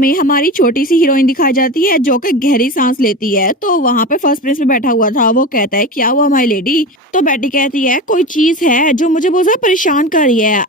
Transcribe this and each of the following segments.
हमें हमारी छोटी सी हीरोइन दिखाई जाती है जो कि गहरी सांस लेती है। तो वहाँ पे फर्स्ट प्रिंस पे बैठा हुआ था, वो कहता है क्या हुआ माय लेडी। तो बेटी कहती है कोई चीज है जो मुझे बहुत ज्यादा परेशान कर रही है,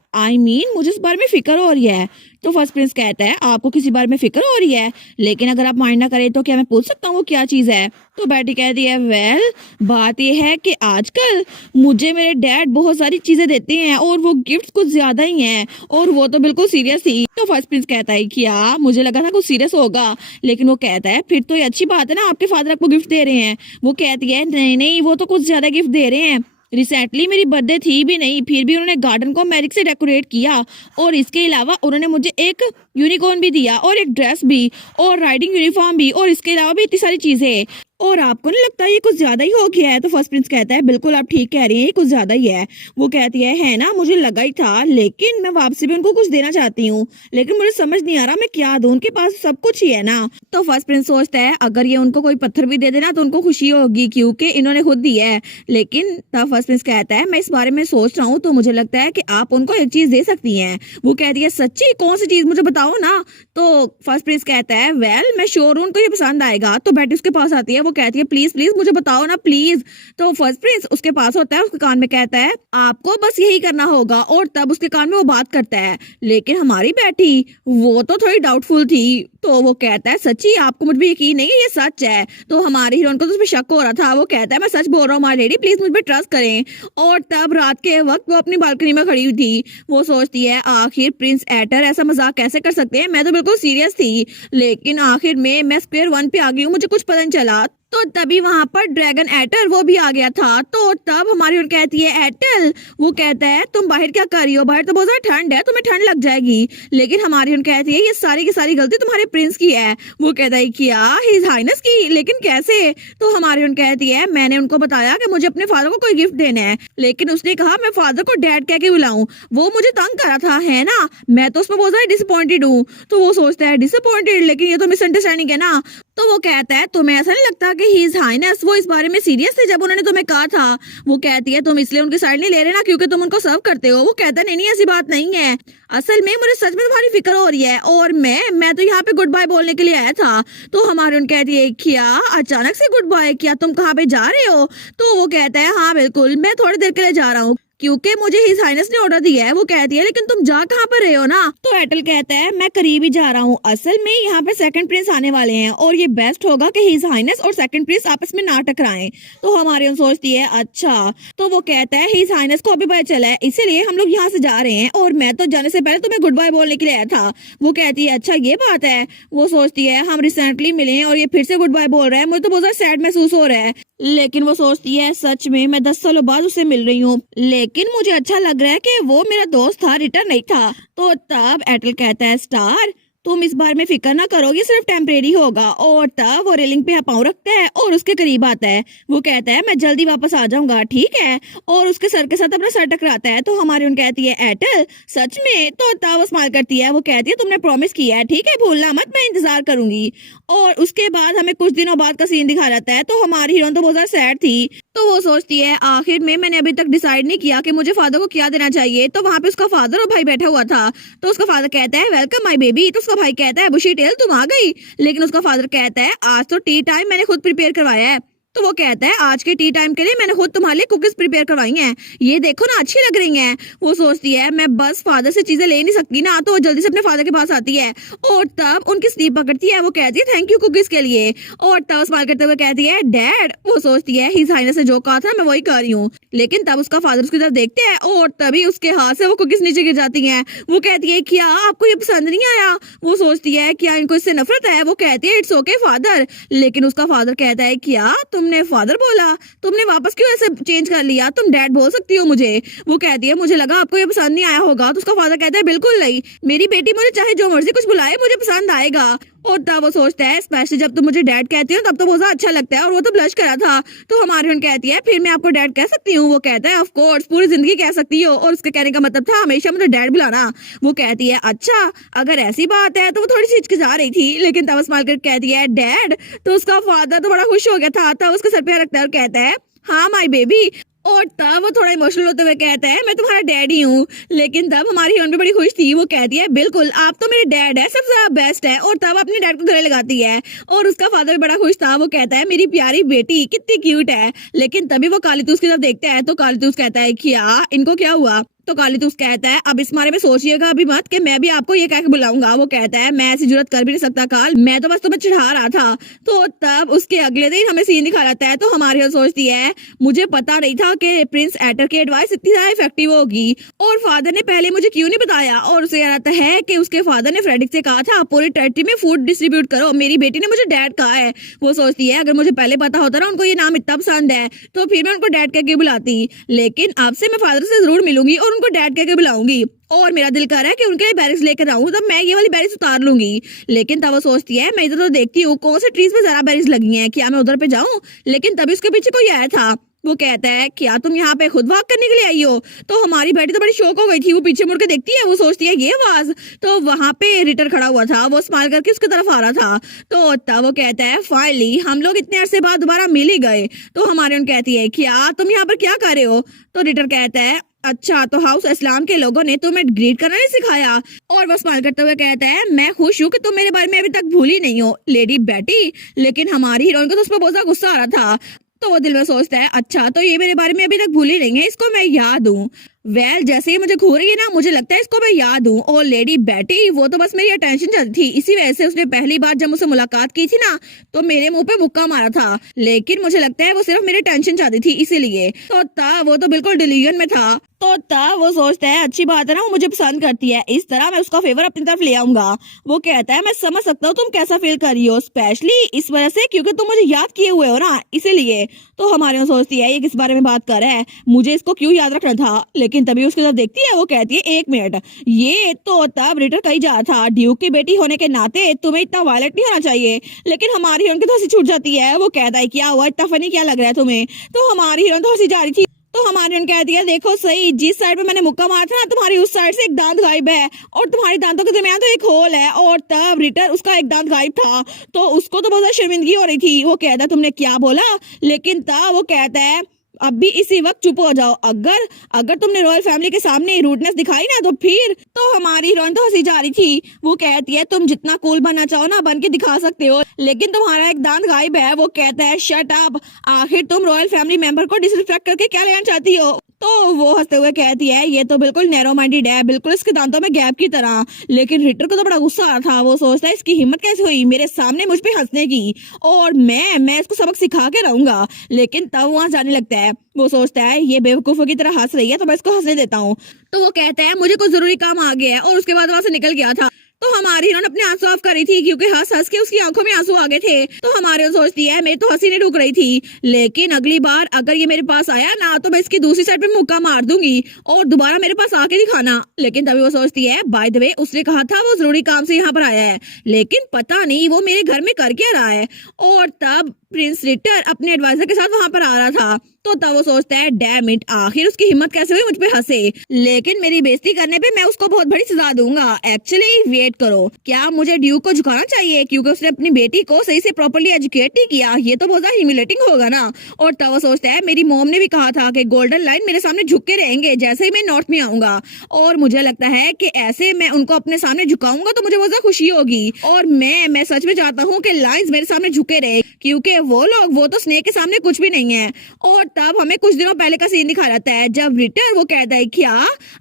मुझे इस बारे में फिक्र हो रही है। तो फर्स्ट प्रिंस कहता है आपको किसी बारे में फिक्र हो रही है, लेकिन अगर आप माइंड ना करें तो क्या मैं पूछ सकता हूँ वो क्या चीज है। तो बेटी कहती है वेल बात यह है कि आजकल मुझे मेरे डैड बहुत सारी चीजें देते हैं और वो गिफ्ट कुछ ज्यादा ही हैं, और वो तो बिल्कुल सीरियस थी। तो फर्स्ट प्रिंस कहता है क्या मुझे लगा था कुछ सीरियस होगा, लेकिन वो कहता है फिर तो ये अच्छी बात है ना, आपके फादर आपको गिफ्ट दे रहे हैं। वो कहती है नहीं नहीं वो तो कुछ ज्यादा गिफ्ट दे रहे हैं, रिसेंटली मेरी बर्थडे थी भी नहीं, फिर भी उन्होंने गार्डन को मैजिक से डेकोरेट किया, और इसके अलावा उन्होंने मुझे एक यूनिकॉर्न भी दिया और एक ड्रेस भी और राइडिंग यूनिफॉर्म भी, और इसके अलावा भी इतनी सारी चीजें। और आपको नहीं लगता ये कुछ ज्यादा ही हो गया है। तो फर्स्ट प्रिंस कहता है बिल्कुल आप ठीक कह रही हैं, ये कुछ ज्यादा ही है। वो कहती है ना मुझे लगा ही था, लेकिन मैं वापसी भी उनको कुछ देना चाहती हूँ, लेकिन मुझे समझ नहीं आ रहा मैं क्या दूं, उनके पास सब कुछ ही है ना। तो फर्स्ट प्रिंस सोचता है अगर ये उनको कोई पत्थर भी दे देना तो उनको खुशी होगी क्योंकि इन्होंने खुद दिया है। लेकिन तब फर्स्ट प्रिंस कहता है मैं इस बारे में सोच रहा हूँ, तो मुझे लगता है कि आप उनको एक चीज दे सकती हैं। वो कहती है सच्ची कौन सी चीज मुझे बताओ ना। तो फर्स्ट प्रिंस कहता है वेल मैं श्योर हूँ उनको ये पसंद आएगा। तो बेटी उसके पास आती है, वो कहती है प्लीज प्लीज मुझे बताओ ना प्लीज। तो फर्स्ट प्रिंस उसके पास होता है, उसके कान में कहता है आपको बस यही करना होगा, और तब उसके कान में वो बात करता है। लेकिन हमारी बेटी वो तो थोड़ी डाउटफुल थी, तो वो कहता है सच्ची आपको मुझ पर यकीन नहीं है, ये सच है। तो हमारी हीरोइन को तो उस पर शक हो रहा था, वो कहता है मैं सच बोल रहा हूँ माय लेडी प्लीज मुझ पर ट्रस्ट करें। और तब रात के वक्त वो अपनी बालकनी में खड़ी हुई थी, वो सोचती है आखिर प्रिंस एटर ऐसा मजाक कैसे कर सकते हैं, मैं तो बिल्कुल सीरियस थी, लेकिन आखिर में मैं स्क्वायर वन पे आ गई हूँ, मुझे कुछ पता नहीं चला। तो तभी वहां पर ड्रैगन एटर वो भी आ गया था। तो तब हमारी और कहती है एटल, वो कहता है तुम बाहर क्या कर रही हो, बाहर तो बहुत ज्यादा ठंड है, तुम्हें ठंड लग जाएगी। लेकिन हमारी और कहती है ये सारी की सारी गलती तुम्हारे प्रिंस की है। वो कहता है क्या हिज हाइनेस की, लेकिन कैसे। तो हमारी और कहती है मैंने उनको बताया कि मुझे अपने फादर को कोई गिफ्ट देना है, लेकिन उसने कहा मैं फादर को डैड कह के बुलाऊं, वो मुझे तंग करा था है ना, मैं तो उसमें बहुत ज्यादा डिसअपॉइंटेड हूँ। तो वो सोचता है डिसअपॉइंटेड, लेकिन ये तो मिसअंडरस्टैंडिंग है ना। तो वो कहता है तुम्हें ऐसा नहीं लगता कि हिज हाइनेस वो इस बारे में सीरियस थे जब उन्होंने तुम्हें कहा था। वो कहती है तुम इसलिए उनकी साइड नहीं ले रहे ना क्योंकि तुम उनको सर्व करते हो। वो कहता है नहीं नहीं ऐसी बात नहीं है, असल में मुझे सच में तुम्हारी फिक्र हो रही है, और मैं तो यहाँ पे गुड बाय बोलने के लिए आया था। तो हमारे उन कहती है क्या अचानक से गुड बाय, क्या तुम कहाँ पे जा रहे हो। तो वो कहता है हाँ बिल्कुल मैं थोड़ी देर के लिए जा रहा हूँ क्योंकि मुझे हिज हाइनेस ने ऑर्डर दिया है। वो कहती है लेकिन तुम जा कहाँ पर रहे हो ना। तो एटल कहता है मैं करीब ही जा रहा हूँ, असल में यहाँ पे सेकंड प्रिंस आने वाले हैं और ये बेस्ट होगा कि हिज हाइनेस और सेकंड प्रिंस आपस में ना टकराएं। तो हमारे उन सोचती है अच्छा। तो वो कहता है हिज हाइनेस को अभी पता चला है इसीलिए हम लोग यहाँ से जा रहे हैं, और मैं तो जाने से पहले तुम्हें गुड बाय बोलने के लिए आया था। वो कहती है अच्छा ये बात है। वो सोचती है हम रिसेंटली मिले हैं और ये फिर से गुड बाय बोल रहा है, मुझे तो बहुत ज्यादा सैड महसूस हो रहा है। लेकिन वो सोचती है सच में मैं 10 सालों बाद उससे मिल रही हूँ, लेकिन मुझे अच्छा लग रहा है कि वो मेरा दोस्त था, रिटर्न नहीं था। तो तब एटल कहता है स्टार तुम इस बारे में फिक्र ना करोगे, सिर्फ टेम्परेरी होगा। और तब वो रेलिंग पे पाँव रखता है और उसके करीब आता है। वो कहता है मैं जल्दी वापस आ जाऊंगा ठीक है, और उसके सर के साथ अपना सर टकराता है। तो हमारी उन कहती है एटल सच में। तो तब वो स्माइल करती है, वो कहती है तुमने प्रॉमिस किया है ठीक है, भूलना मत, मैं इंतजार करूंगी। और उसके बाद हमें कुछ दिनों बाद का सीन दिखा जाता है। तो हमारी हीरोइन तो बहुत ज्यादा सैड थी, तो वो सोचती है आखिर में मैंने अभी तक डिसाइड नहीं किया कि मुझे फादर को क्या देना चाहिए। तो वहां पे उसका फादर और भाई बैठा हुआ था। तो उसका फादर कहता है वेलकम माय बेबी। तो उसका भाई कहता है बुशी टेल तुम आ गई। लेकिन उसका फादर कहता है आज तो टी टाइम मैंने खुद प्रिपेयर करवाया है। तो वो कहता है आज के टी टाइम के लिए मैंने खुद तुम्हारे लिए कुकीज प्रिपेयर करवाई हैं, ये देखो ना अच्छी लग रही हैं। वो सोचती है मैं बस फादर से चीजें ले नहीं सकती ना। तो वो जल्दी से अपने फादर के पास आती है और तब उनकी स्लीप पकड़ती है। वो कहती है थैंक यू कुकीज के लिए, और तब स्माइल करते हुए कहती है डैड। वो सोचती है हिज हाइनेस ने जो कहा था मैं वही कर रही हूँ। लेकिन तब उसका फादर उसकी तरफ देखते हैं और तभी उसके हाथ से वो कुकीज नीचे गिर जाती हैं। वो कहती है क्या आपको ये पसंद नहीं आया। वो सोचती है क्या इनको इससे नफरत है। वो कहती है इट्स ओके फादर। लेकिन उसका फादर कहता है क्या तुमने फादर बोला, तुमने वापस क्यों ऐसे चेंज कर लिया, तुम डैड बोल सकती हो मुझे। वो कहती है मुझे लगा आपको ये पसंद नहीं आया होगा। तो उसका फादर कहता है बिल्कुल नहीं, मेरी बेटी मुझे चाहे जो मर्जी कुछ बुलाए मुझे पसंद आएगा। और तब वो सोचता है स्पेशली जब तुम मुझे डैड कहती हो तब तो बहुत ज्यादा अच्छा लगता है, और वो तो ब्लश करा था। तो हमारी बहन कहती है फिर मैं आपको डैड कह सकती हूँ। वो कहता है ऑफ कोर्स पूरी जिंदगी कह सकती हो, और उसके कहने का मतलब था हमेशा मुझे डैड बुलाना। वो कहती है अच्छा अगर ऐसी बात है। तो वो थोड़ी सी हिचकिचा रही थी, लेकिन तब स्माइल करके कहती है डैड। तो उसका फादर तो बड़ा खुश हो गया था, तब उसके सर पे रखता है और कहता है हाँ माय बेबी। और तब वो थोड़ा इमोशनल होते हुए कहता है मैं तुम्हारा डैडी हूँ। लेकिन तब हमारी हीरोइन भी बड़ी खुश थी, वो कहती है बिल्कुल आप तो मेरे डैड है, सबसे ज्यादा बेस्ट है। और तब अपने डैड को गले लगाती है और उसका फादर भी बड़ा खुश था, वो कहता है मेरी प्यारी बेटी कितनी क्यूट है। लेकिन तभी वो कालीतूस की तरफ देखता है तो कालीतूस कहता है क्या इनको क्या हुआ। तो कालीतूस कहता है अब इस बारे में सोचिएगा अभी मत कि मैं भी आपको ये कह के बुलाऊंगा। वो कहता है मैं ऐसी जरूरत कर भी नहीं सकता काल, मैं तो बस तुम्हें चढ़ा रहा था। तो तब उसके अगले दिन हमें सीन दिखा जाता है तो हमारी हीरोइन सोचती है मुझे पता नहीं था कि प्रिंस एटर की एडवाइस इतनी ज्यादा इफेक्टिव होगी और फादर ने पहले मुझे क्यों नहीं बताया। और उसे याद आता है कि उसके फादर ने फ्रेडरिक से कहा था पूरी टेरिटरी में फूड डिस्ट्रीब्यूट करो, मेरी बेटी ने मुझे डैड कहा है। वो सोचती है अगर मुझे पहले पता होता ना उनको ये नाम इतना पसंद है तो फिर मैं उनको डैड कह के बुलाती, लेकिन अब से मैं फादर से जरूर मिलूंगी और उनको डैड कह के बुलाऊंगी। और मेरा दिल कर रहा है कि उनके लिए बैरिक्स लेकर आऊं, तब मैं ये वाली बैरिक्स उतार लूंगी। लेकिन तब वो सोचती है मैं इधर तो देखती हूँ कौन से ट्रीज पे जरा बैरिक्स लगी हैं, क्या मैं उधर पे जाऊं। लेकिन तभी उसके पीछे कोई आया था, वो कहता है क्या तुम यहाँ पे खुद वॉक करने के लिए आई हो। तो हमारी बेटी तो बड़ी शौक हो गई थी, वो पीछे मुड़ के देखती है, वो सोचती है ये आवाज। तो वहां पे रिटर खड़ा हुआ था, वो स्माइल करके उसकी तरफ आ रहा था। तो तब वो कहता है फाइनली हम लोग इतने अरसे बाद दोबारा मिल ही गए। तो हमारी उन कहती है क्या तुम यहाँ पर क्या कर रहे हो। तो रिटर कहता है अच्छा तो हाउस इस्लाम के लोगों ने तुम्हें ग्रीट करना नहीं सिखाया। और वो स्माइल करते हुए कहता है मैं खुश हूँ कि तुम मेरे बारे में अभी तक भूली नहीं हो लेडी बेटी। लेकिन हमारी हीरोइन को तो उस पर बहुत ज्यादा गुस्सा आ रहा था, तो वो दिल में सोचता है अच्छा तो ये मेरे बारे में अभी तक भूली नहीं है, इसको मैं याद हूँ। जैसे ही मुझे घूर रही है ना मुझे लगता है इसको मैं याद हूँ। और लेडी बेटी वो तो बस मेरी अटेंशन चाहती थी, इसी वजह से उसने पहली बार जब मुझसे मुलाकात की थी ना तो मेरे मुंह पे मुक्का मारा था, लेकिन मुझे लगता है वो सिर्फ मेरी टेंशन चाहती थी इसीलिए। तो तब वो तो बिल्कुल डिलीजन में था। तो तब वो सोचता है अच्छी बात है ना वो मुझे पसंद करती है, इस तरह मैं उसका फेवर अपनी तरफ ले आऊंगा। वो कहता है मैं समझ सकता हूँ तुम कैसा फील कर रही हो, स्पेशली इस वजह से क्योंकि तुम मुझे याद किए हुए हो ना इसीलिए। तो हमारे सोचती है ये किस बारे में बात कर रहा है, मुझे इसको क्यों याद रखना था। लेकिन तभी उसकी तरफ देखती है, वो कहती है एक मिनट, ये तो तब रिटर कही जा रहा था ड्यूक की बेटी होने के नाते तुम्हें इतना वायलेंट नहीं होना चाहिए। लेकिन हमारी हीरोइन की तो हंसी छूट जाती है, वो कहता है क्या हुआ इतना फनी क्या लग रहा है तुम्हें। तो हमारी हीरोइन तो हंसी जा रही थी। तो हमारी उन कहती है देखो सही जिस साइड पे मैंने मुक्का मारा था ना तुम्हारी उस साइड से एक दांत गायब है और तुम्हारे दांतों के दरमियान तो एक होल है। और तब रिटर उसका एक दांत गायब था तो उसको तो बहुत ज्यादा शर्मिंदगी हो रही थी, वो कहता है तुमने क्या बोला। लेकिन तब वो कहता है अब भी इसी वक्त चुप हो जाओ, अगर अगर तुमने रॉयल फैमिली के सामने रूडनेस दिखाई ना तो फिर। तो हमारी हीरोइन तो हंसी जा रही थी, वो कहती है तुम जितना कूल बनना चाहो ना बन के दिखा सकते हो, लेकिन तुम्हारा एक दांत गायब है। वो कहता है शट अप, आखिर तुम रॉयल फैमिली मेंबर को डिसरिस्पेक्ट करके क्या लेना चाहती हो। तो वो हंसते हुए कहती है ये तो बिल्कुल नैरो माइंडेड है, बिल्कुल इसके दांतों में गैप की तरह। लेकिन रिटर को तो बड़ा गुस्सा आ रहा था, वो सोचता है इसकी हिम्मत कैसे हुई मेरे सामने मुझ पे हंसने की, और मैं इसको सबक सिखा के रहूंगा। लेकिन तब वहां जाने लगता है, वो सोचता है ये बेवकूफों की तरह हंस रही है तो मैं इसको हंसने देता हूँ। तो वो कहता है मुझे कुछ जरूरी काम आ गया है और उसके बाद वहां से निकल गया था। तो हमारी हीरोइन अपने आंसू ऑफ कर रही थी क्योंकि हंस हंस के उसकी आंखों में आंसू आ गए थे। तो हमारी हीरोइन सोचती है मेरी तो हंसी नहीं रुक रही थी, लेकिन अगली बार अगर ये मेरे पास आया ना तो मैं इसकी दूसरी साइड पे मुक्का मार दूंगी और दोबारा मेरे पास आके दिखाना। लेकिन तभी वो सोचती है बाय द वे उसने कहा था वो जरूरी काम से यहाँ पर आया है, लेकिन पता नहीं वो मेरे घर में कर क्या रहा है। और तब प्रिंस रिटर अपने एडवाइजर के साथ वहां पर आ रहा था। तो तब वो सोचता है डैम इट, आखिर उसकी हिम्मत कैसे हुई मुझ पे हंसे, लेकिन मेरी बेइज्जती करने पे मैं उसको बहुत बड़ी सजा दूंगा। एक्चुअली वेट करो, क्या मुझे ड्यूक को झुकाना चाहिए क्योंकि उसने अपनी बेटी को सही से प्रॉपर्ली एजुकेट नहीं किया, ये तो बहुत ज्यादा ह्यूमिलेटिंग होगा ना। और तब वो सोचता है मेरी मॉम ने भी कहा था कि गोल्डन लाइन मेरे सामने झुक के रहेंगे जैसे ही मैं नॉर्थ में आऊंगा, और मुझे लगता है कि ऐसे मैं उनको अपने सामने झुकाऊंगा तो मुझे बहुत ज्यादा खुशी होगी। और मैं सच में चाहता हूँ कि लाइन्स मेरे सामने झुके रहे क्योंकि वो तो स्नेक के सामने कुछ भी नहीं है। और तब हमें कुछ दिनों पहले का सीन दिखा जाता है जब रिटर वो कहता है क्या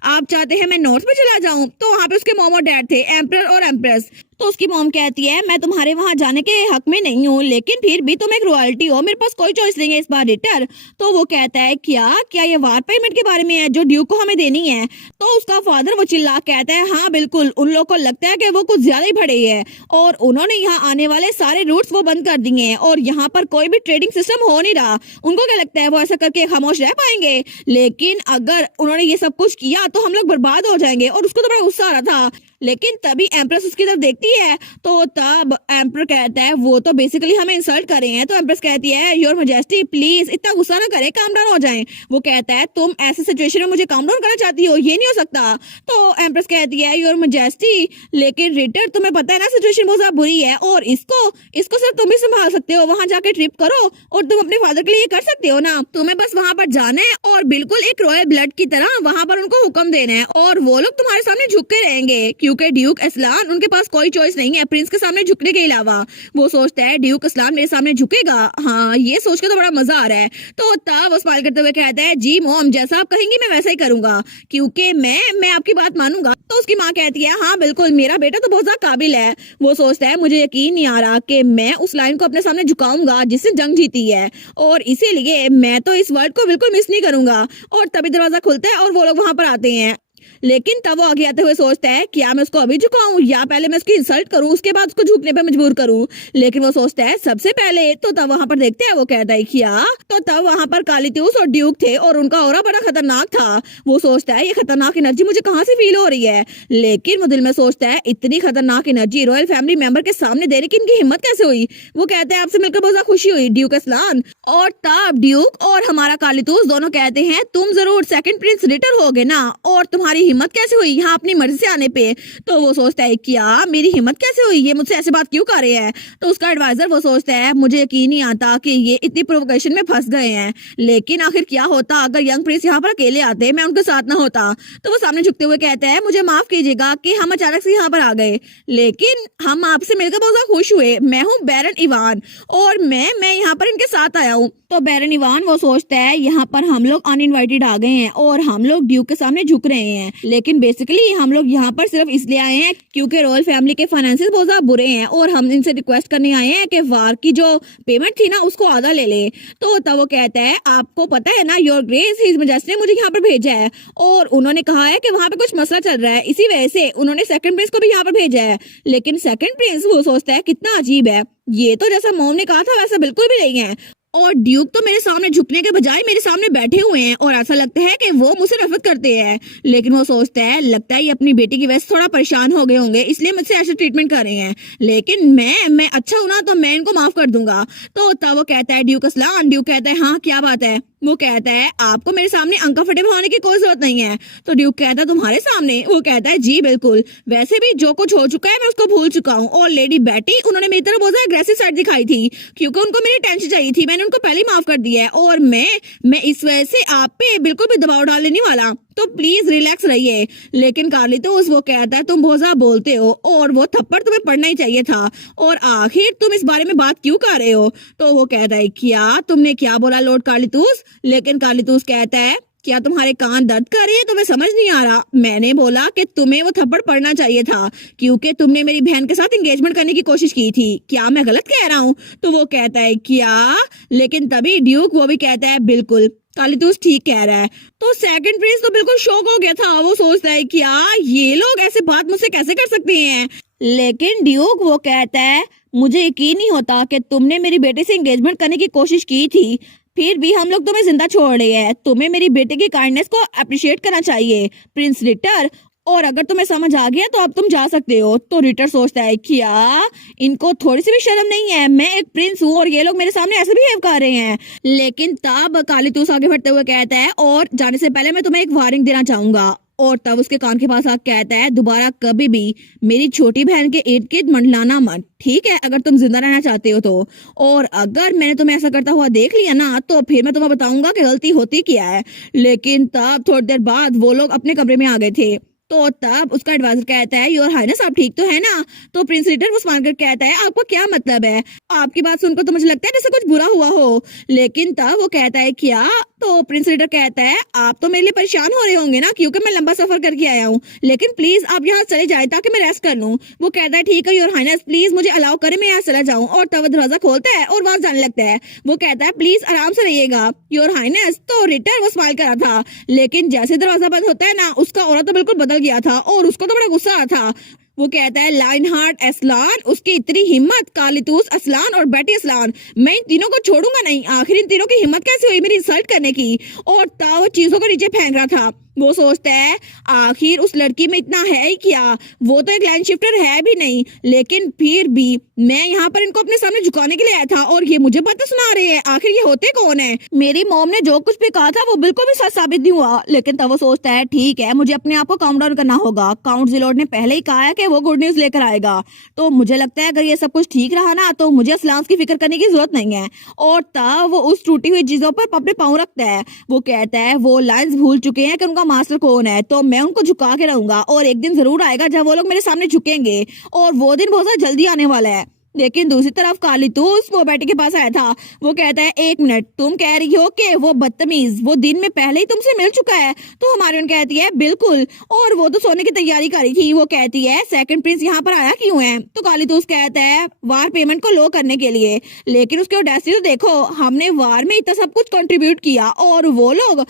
आप चाहते हैं मैं नॉर्थ में चला जाऊं। तो वहां पे उसके मॉम और डैड थे, एम्परर और एम्प्रेस। तो उसकी मॉम कहती है मैं तुम्हारे वहां जाने के हक में नहीं हूँ, लेकिन फिर भी तुम एक रॉयल्टी हो, मेरे पास कोई चॉइस नहीं है इस बार रिटर। तो वो कहता है क्या ये वार पेमेंट के बारे में है जो ड्यूक को हमें देनी है। तो उसका फादर वो चिल्ला कहता है हाँ बिल्कुल, उन लोगों को लगता है कि वो कुछ ज्यादा ही बड़े हैं और उन्होंने यहाँ आने वाले सारे रूट्स वो बंद कर दिए हैं और यहाँ पर कोई भी ट्रेडिंग सिस्टम हो नहीं रहा। उनको क्या लगता है वो ऐसा करके खामोश रह पाएंगे, लेकिन अगर उन्होंने ये सब कुछ किया तो हम लोग बर्बाद हो जाएंगे। और उसको तो बड़ा गुस्सा आ रहा था, लेकिन तभी एम्प्रेस उसकी तरफ देखती है तो तब एम्पर कहता है वो तो बेसिकली हमें इंसल्ट कर रहे हैं। तो एम्प्रेस कहती है योर मैजेस्टी प्लीज इतना गुस्सा ना करे, काम डाउन हो जाए। वो कहता है तुम ऐसे सिचुएशन में मुझे काम डाउन करना चाहती हो, ये नहीं हो सकता। तो एम्प्रेस कहती है योर मैजेस्टी लेकिन रिटर तुम्हें पता है ना सिचुएशन बहुत ज्यादा बुरी है और इसको इसको सिर्फ तुम ही संभाल सकते हो। वहां जाके ट्रिप करो और तुम अपने फादर के लिए कर सकते हो ना, तुम्हें बस वहां पर जाना है और बिल्कुल एक रॉयल ब्लड की तरह वहां पर उनको हुक्म देना है और वो लोग तुम्हारे सामने झुक के रहेंगे क्योंकि ड्यूक असलान उनके पास कोई चॉइस नहीं है प्रिंस के सामने झुकने के अलावा। वो सोचता है ड्यूक असलान मेरे सामने झुकेगा, हाँ ये सोच के तो बड़ा मजा आ रहा है। तो तब वो स्माइल करते हुए कहता है जी मॉम जैसा आप कहेंगी मैं वैसा ही करूंगा क्योंकि मैं आपकी बात मानूंगा। तो उसकी माँ कहती है हाँ बिल्कुल मेरा बेटा तो बहुत ज्यादा काबिल है। वो सोचता है मुझे यकीन नहीं आ रहा कि मैं उस लाइन को अपने सामने झुकाऊंगा जिससे जंग जीती है और इसीलिए मैं तो इस वर्ड को बिल्कुल मिस नहीं करूंगा। और तभी दरवाजा खुलता है और वो लोग वहां पर आते हैं। लेकिन तब वो आगे आते हुए सोचता है क्या मैं उसको अभी झुकाऊं या पहले मैं उसकी इंसल्ट करूं उसके बाद उसको झुकने पे मजबूर करूं। लेकिन वो सोचता है सबसे पहले तो तब वहां पर देखते हैं वो कहता है क्या। तो तब वहां पर कालीतूस और ड्यूक थे और उनका ऑरा बड़ा खतरनाक था। वो सोचता है ये खतरनाक एनर्जी मुझे कहाँ से फील हो रही है, लेकिन वो दिल में सोचता है इतनी खतरनाक एनर्जी रॉयल फैमिली मेंबर के सामने देने की इनकी हिम्मत कैसे हुई। वो कहते हैं आपसे मिलकर बहुत ज्यादा खुशी हुई ड्यूक असलान। और तब ड्यूक और हमारा कालीतूस दोनों कहते हैं तुम जरूर सेकंड प्रिंस रिटर होगे ना और तुम्हारी हिम्मत कैसे हुई यहाँ अपनी मर्जी से आने पे। तो वो सोचता है क्या मेरी हिम्मत कैसे हुई, ये मुझसे ऐसे बात क्यों कर रहे हैं। तो उसका एडवाइजर वो सोचता है मुझे यकीन नहीं आता कि ये इतनी प्रोवोकेशन में फंस गए हैं, लेकिन आखिर क्या होता अगर यंग प्रिंस यहाँ पर अकेले आते मैं उनके साथ ना होता। तो वो सामने झुकते हुए कहता है मुझे माफ कीजिएगा कि हम अचानक से यहाँ पर आ गए, लेकिन हम आपसे मिलकर बहुत ज्यादा खुश हुए। मैं हूँ बैरन इवान और मैं यहाँ पर इनके साथ आया हूँ। तो बैरन इवान वो सोचता है यहाँ पर हम लोग अनइनवाइटेड आ गए हैं और हम लोग ड्यूक के सामने झुक रहे हैं, लेकिन बेसिकली हम लोग यहाँ पर सिर्फ इसलिए आए हैं क्योंकि रॉयल फैमिली के फाइनेंसेस बहुत ज्यादा बुरे हैं और हम इनसे रिक्वेस्ट करने आए हैं कि वार की जो पेमेंट थी ना उसको आधा ले ले। तो तब वो कहता है आपको पता है ना योर ग्रेस हिज मैजेस्टी ने मुझे यहाँ पर भेजा है और उन्होंने कहा है कि वहाँ पे कुछ मसला चल रहा है, इसी वजह से उन्होंने सेकंड प्रिंस को भी यहाँ पर भेजा है। लेकिन सेकंड प्रिंस वो सोचता है कितना अजीब है, ये तो जैसा मोम ने कहा था वैसा बिल्कुल भी नहीं है और ड्यूक तो मेरे सामने झुकने के बजाय मेरे सामने बैठे हुए हैं और ऐसा लगता है कि वो मुझसे नफरत करते हैं। लेकिन वो सोचता है लगता है ये अपनी बेटी की वजह से थोड़ा परेशान हो गए होंगे इसलिए मुझसे ऐसे ट्रीटमेंट कर रहे हैं, लेकिन मैं अच्छा हूं ना तो मैं इनको माफ कर दूंगा। तो तब वो कहता है ड्यूक असलान। ड्यूक कहता है हाँ क्या बात है। वो कहता है आपको मेरे सामने अनकंफर्टेबल होने की कोई जरूरत नहीं है। तो ड्यूक कहता है तुम्हारे सामने। वो कहता है जी बिल्कुल, वैसे भी जो कुछ हो चुका है मैं उसको भूल चुका हूँ और लेडी बैटी उन्होंने मेरी तरफ बहुत अग्रेसिव साइड दिखाई थी क्योंकि उनको मेरी टेंशन चाहिए थी, मैंने उनको पहले ही माफ कर दिया है और मैं इस वजह से आप पे बिल्कुल भी दबाव डालने नहीं वाला, तो प्लीज रिलैक्स रहिए। लेकिन कार्लितोस वो कहता है तुम बहुत ज्यादा बोलते हो और वो थप्पड़ तुम्हें पड़ना ही चाहिए था और आखिर तुम इस बारे में बात क्यों कर रहे हो। तो वो कहता है क्या तुमने क्या बोला लॉर्ड कार्लितोस। लेकिन कार्लितोस कहता है क्या तुम्हारे कान दर्द कर रहे हैं, तुम्हें समझ नहीं आ रहा। मैंने बोला कि तुम्हें वो थप्पड़ पड़ना चाहिए था क्योंकि तुमने मेरी बहन के साथ एंगेजमेंट करने की कोशिश की थी, क्या मैं गलत कह रहा हूँ। तो वो कहता है क्या, लेकिन तभी ड्यूक वो भी कहता है बिल्कुल कालितूस ठीक कह रहा है। तो सेकंड प्रिंस तो बिल्कुल शॉक हो गया था, वो सोचता है क्या ये लोग ऐसे बात मुझसे कैसे कर सकते हैं। लेकिन ड्यूक वो कहता है मुझे यकीन नहीं होता कि तुमने मेरी बेटे से एंगेजमेंट करने की कोशिश की थी, फिर भी हम लोग तुम्हें जिंदा छोड़ रहे हैं। तुम्हें मेरी बेटे की काइंडनेस को अप्रिशिएट करना चाहिए प्रिंस रिटर, और अगर तुम्हें समझ आ गया तो अब तुम जा सकते हो। तो रिटर सोचता है क्या इनको थोड़ी सी भी शर्म नहीं है, मैं एक प्रिंस हूँ और ये लोग मेरे सामने ऐसे बिहेव कर रहे हैं। लेकिन तब कालितूस आगे बढ़ते हुए कहता है और जाने से पहले मैं तुम्हें एक वार्निंग देना चाहूंगा। और तब उसके कान के पास आके कहता है दोबारा कभी भी मेरी छोटी बहन के इर्द गिर्द मंडलाना मत, ठीक है, अगर तुम जिंदा रहना चाहते हो तो। और अगर मैंने तुम्हें ऐसा करता हुआ देख लिया ना तो फिर मैं तुम्हें बताऊंगा कि गलती होती क्या है। लेकिन तब थोड़ी देर बाद वो लोग अपने कमरे में आ गए थे। तो तब उसका एडवाइजर कहता है योर हाइनेस आप ठीक तो है ना। तो प्रिंस रिटर मुस्कुरा कर कहता है आपको क्या मतलब है, आपकी बात सुनकर तो मुझे लगता है जैसे कुछ बुरा हुआ हो। लेकिन तब वो कहता है क्या। तो प्रिंस रिटर कहता है आप तो मेरे लिए परेशान हो रहे होंगे ना क्योंकि मैं लंबा सफर करके आया हूँ, लेकिन प्लीज आप यहाँ चले जाए ताकि मैं रेस्ट कर लूँ। वो कहता है ठीक है योर हाइनेस प्लीज मुझे अलाउ करें मैं यहाँ चला जाऊँ। और तब दरवाजा खोलता है और वहां जाने लगता है। वो कहता है प्लीज आराम से रहिएगा योर हाइनेस। तो रिटर वो स्माइल करा था, लेकिन जैसे दरवाजा बंद होता है ना उसका औरत तो बिल्कुल बदल गया था और उसको तो बड़ा गुस्सा आ था। वो कहता है लाइनहार्ट असलान, उसकी इतनी हिम्मत, कालितूस असलान और बेटी असलान, मैं इन तीनों को छोड़ूंगा नहीं। आखिर इन तीनों की हिम्मत कैसे हुई मेरी इंसल्ट करने की। और तब वो चीजों को नीचे फेंक रहा था। वो सोचता है आखिर उस लड़की में इतना है ही क्या, वो तो एक लाइन शिफ्टर है भी नहीं, लेकिन फिर भी मैं यहाँ पर इनको अपने सामने झुकाने के लिए आया था और ये मुझे बातें सुना रहे हैं। आखिर ये होते कौन है? मेरी मॉम ने जो कुछ भी कहा था वो बिल्कुल भी सच साबित नहीं हुआ। लेकिन तब वो सोचता है ठीक है, मुझे अपने आप को काउंट डाउन करना होगा। काउंट जिलोट ने पहले ही कहा है कि वो गुड न्यूज लेकर आएगा, तो मुझे लगता है अगर ये सब कुछ ठीक रहा ना तो मुझे असलांस की फिक्र करने की जरूरत नहीं है। और तब वो उस टूटी हुई चीजों पर अपने पाँव रखता है। वो कहता है वो लाइंस भूल चुके हैं कि उनका मास्टर कौन है, तो मैं उनको झुका के रहूंगा और एक दिन जरूर आएगा जब वो लोग मेरे सामने झुकेंगे और वो दिन बहुत ज्यादा जल्दी आने वाला है। लेकिन दूसरी तरफ कालीतूस वो बेटी के पास आया था। वो कहता है एक मिनट, तुम कह रही हो कि वो बदतमीज वो दिन में पहले ही तुमसे मिल चुका है? तो हमारी कहती है बिल्कुल, और वो तो सोने की तैयारी कर रही थी। वो कहती है सेकंड प्रिंस यहाँ पर आया क्यों है? तो कालीतूस कहता है वार पेमेंट को लो करने के लिए। लेकिन उसके ऑडेसिटी तो देखो, हमने वार में इतना सब कुछ कंट्रीब्यूट किया और वो लोग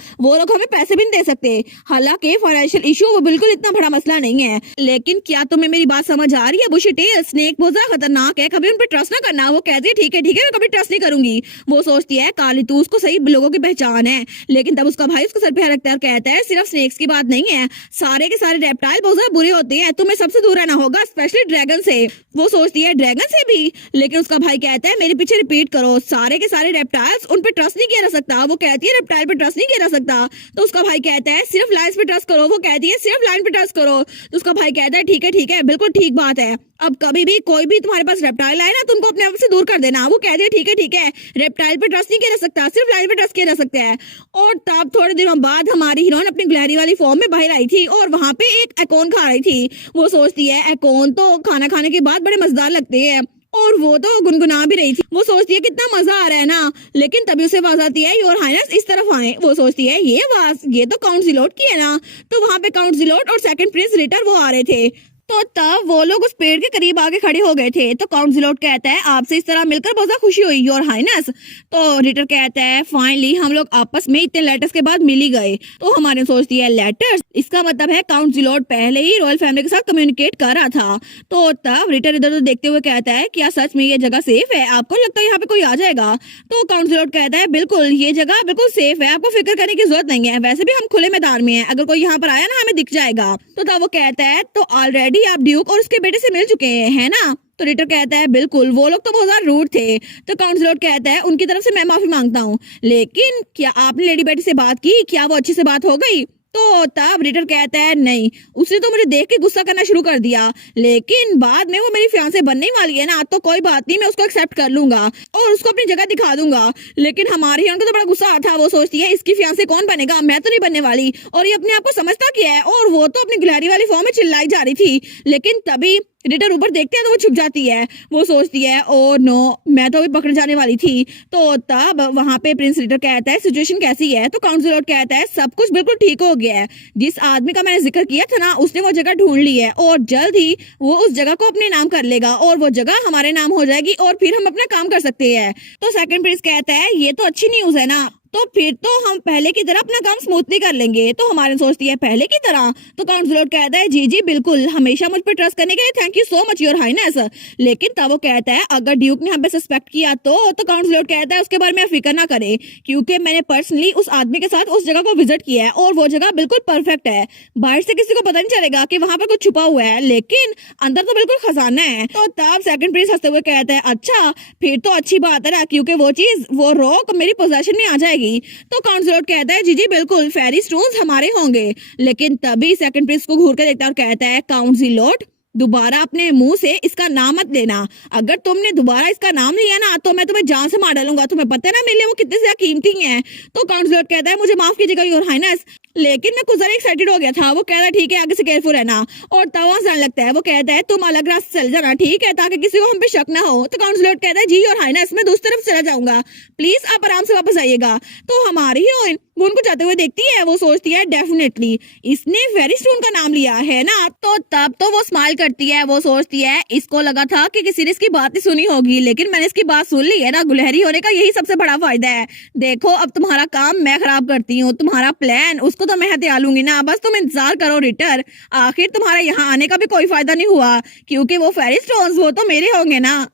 हमें पैसे भी नहीं दे सकते। हालांकि फाइनेंशियल इशू वो बिल्कुल इतना बड़ा मसला नहीं है। लेकिन क्या तुम्हें मेरी बात समझ आ रही है? बुशेटेल स्नेक बहुत ज्यादा खतरनाक है, कभी उन पर ट्रस्ट ना करना। वो कहती है ठीक है मैं कभी ट्रस्ट नहीं करूंगी। वो सोचती है कालीतूस को सही लोगों की पहचान है। लेकिन तब उसका भाई उसको सर पे रखता है और कहता है सिर्फ स्नेक्स की बात नहीं है, सारे के सारे रेप्टाइल बहुत ज्यादा बुरे होते हैं, तुम्हें सबसे दूर रहना होगा, स्पेशली ड्रैगन से। वो सोचती है ड्रैगन से भी? लेकिन उसका भाई कहता है मेरे पीछे रिपीट करो, सारे के सारे रेप्टाइल्स, उन पे ट्रस्ट नहीं किया जा सकता। वो कहती है रेप्टाइल पे ट्रस्ट नहीं किया जा सकता। तो उसका भाई कहता है सिर्फ लाइन पे ट्रस्ट करो। वो कहती है सिर्फ लाइन पे ट्रस्ट करो। तो उसका भाई कहता है ठीक है बिल्कुल ठीक बात है, अब कभी भी कोई भी तुम्हारे पास रेप्टाइल आए ना तुमको अपने आप से दूर कर देना। वो कहती है ठीक है रेप्टाइल पे ट्रस्ट नहीं किया जा सकता, सिर्फ लाइन पे ट्रस्ट किया जा सकता है। और तब थोड़े दिनों बाद हमारी हीरोइन अपनी गिलहरी वाली फॉर्म में बाहर आई थी और वहां पे एक एकॉन खा रही थी। वो सोचती है एकॉन तो खाना खाने के बाद बड़े मजेदार लगते हैं और वो तो गुनगुना भी रही थी। वो सोचती है कितना मजा आ रहा है ना। लेकिन तभी उसे आवाज आती है योर हाइनेस इस तरफ आए। वो सोचती है ये आवाज ये तो काउंट जिलोट की है ना। तो वहां पे काउंट जिलोट और सेकंड प्रिंस रिटर वो आ रहे थे। तो तब वो लोग उस पेड़ के करीब आके खड़े हो गए थे। तो काउंट जिलोट कहता है आपसे इस तरह मिलकर बहुत खुशी हुई योर हाइनेस। तो रिटर कहता है फाइनली हम लोग आपस में इतने लेटर्स के बाद मिल ही गए। तो हमारे सोचती है लेटर्स, इसका मतलब है काउंट जिलोट पहले ही रॉयल फैमिली के साथ कम्युनिकेट कर रहा था। तो तब रिटर इधर उधर देखते हुए कहता है क्या सच में ये जगह सेफ है? आपको लगता है यहाँ पे कोई आ जाएगा? तो काउंट जिलोट कहता है बिल्कुल ये जगह बिल्कुल सेफ है, आपको फिक्र करने की जरूरत नहीं है, वैसे भी हम खुले मैदान में हैं, अगर कोई यहाँ पर आया ना हमें दिख जाएगा। तो तब वो कहता है तो ऑलरेडी आप ड्यूक और उसके बेटे से मिल चुके हैं है ना? तो रिटर कहता है बिल्कुल, वो लोग तो बहुत ज्यादा रूड थे। तो काउंट जिलोट कहता है उनकी तरफ से मैं माफी मांगता हूँ, लेकिन क्या आपने लेडी बेटी से बात की? क्या वो अच्छे से बात हो गई? तो तब रिटर कहता है नहीं, उसने तो मुझे देख के गुस्सा करना शुरू कर दिया, लेकिन बाद में वो मेरी फियांसे बनने वाली है ना, तो कोई बात नहीं, मैं उसको एक्सेप्ट कर लूंगा और उसको अपनी जगह दिखा दूंगा। लेकिन हमारी हिरोइन को तो बड़ा गुस्सा आता है। वो सोचती है इसकी फियांसे कौन बनेगा, मैं तो नहीं बनने वाली, और ये अपने आप को समझता क्या है। और वो तो अपनी गिलहरी वाली फॉर्म में चिल्लाई जा रही थी। लेकिन तभी रिटर ऊपर देखते हैं तो वो छुप जाती है। वो सोचती है ओ नो, मैं तो अभी पकड़ जाने वाली थी। तो तब वहां पे प्रिंस रिटर कहता है सिचुएशन कैसी है? तो काउंट जिलोट कहता है सब कुछ बिल्कुल ठीक हो गया है, जिस आदमी का मैंने जिक्र किया था ना उसने वो जगह ढूंढ ली है और जल्द ही वो उस जगह को अपने नाम कर लेगा और वो जगह हमारे नाम हो जाएगी और फिर हम अपना काम कर सकते हैं। तो सेकंड प्रिंस कहता है ये तो अच्छी न्यूज है ना, तो फिर तो हम पहले की तरह अपना काम स्मूथली कर लेंगे। तो हमारे सोचती है पहले की तरह? तो काउंट जिलोट कहता है जी बिल्कुल, हमेशा मुझ पर ट्रस्ट करने के लिए thank you so much your highness. लेकिन तब वो कहता है अगर ड्यूक ने हमें सस्पेक्ट किया तो काउंट जिलोट कहता है उसके बारे में फिक्र ना करें, क्योंकि मैंने पर्सनली उस आदमी के साथ उस जगह को विजिट किया है और वो जगह बिल्कुल परफेक्ट है। बाहर से किसी को पता नहीं चलेगा कि वहां पर कुछ छुपा हुआ है, लेकिन अंदर तो बिल्कुल खजाना है। तो तब सेकंड प्रिंस हंसते हुए कहता है अच्छा फिर तो अच्छी बात है ना, क्योंकि वो चीज वो रॉक मेरी पोजेशन में आ जाएगी। तो काउंट जिलोट कहता है जी बिल्कुल, फेरी स्टोन्स हमारे होंगे। लेकिन तभी सेकंड प्रिंस को घूर के देखता है और कहता है काउंट जिलोट दोबारा अपने मुंह से इसका नाम मत लेना, अगर तुमने दोबारा इसका नाम लिया ना तो मैं तुम्हें जान से मार डालूंगा, तुम्हें पता है ना मेरे लिए वो कितने ज्यादा कीमती है। तो काउंट जिलोट कहता है मुझे माफ कीजिएगा योर हाइनेस, लेकिन मैं कुछ ज्यादा एक्साइटेड हो गया था। वो कहता है ठीक है आगे से केयरफुल रहना, और तब वहां जाने लगता है। वो कहता है तुम अलग रास्ते चल जाना ठीक है, ताकि किसी को हम पे शक ना हो। तो काउंट जिलोट कहता है जी योर हाइनेस, मैं दूसरी तरफ चला जाऊंगा, प्लीज आप आराम से वापस आइएगा। तो हमारी हीरोइन वो उनको जाते हुए देखती है। वो सोचती है डेफिनेटली इसने फेरी स्टोन का नाम लिया है ना। तो तब तो वो स्माइल करती है। वो सोचती है इसको लगा था कि किसी ने इसकी बात ही सुनी होगी, लेकिन मैंने इसकी बात सुन ली है ना। गुलहरी होने का यही सबसे बड़ा फायदा है। देखो अब तुम्हारा काम मैं खराब करती हूँ, तुम्हारा प्लान उसको तो मैं हथिया लूंगी ना, बस तुम इंतजार करो रिटर। आखिर तुम्हारा यहाँ आने का भी कोई फायदा नहीं हुआ, क्योंकि वो फेरी स्टोन्स वो तो मेरे होंगे ना।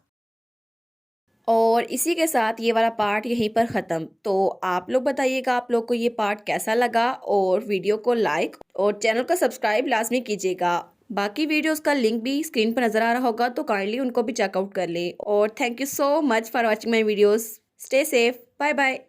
और इसी के साथ ये वाला पार्ट यहीं पर ख़त्म। तो आप लोग बताइएगा आप लोग को ये पार्ट कैसा लगा, और वीडियो को लाइक और चैनल को सब्सक्राइब लाजमी कीजिएगा। बाकी वीडियोस का लिंक भी स्क्रीन पर नज़र आ रहा होगा, तो काइंडली उनको भी चेकआउट कर लें। और thank you so much for watching my videos. Stay safe, bye bye.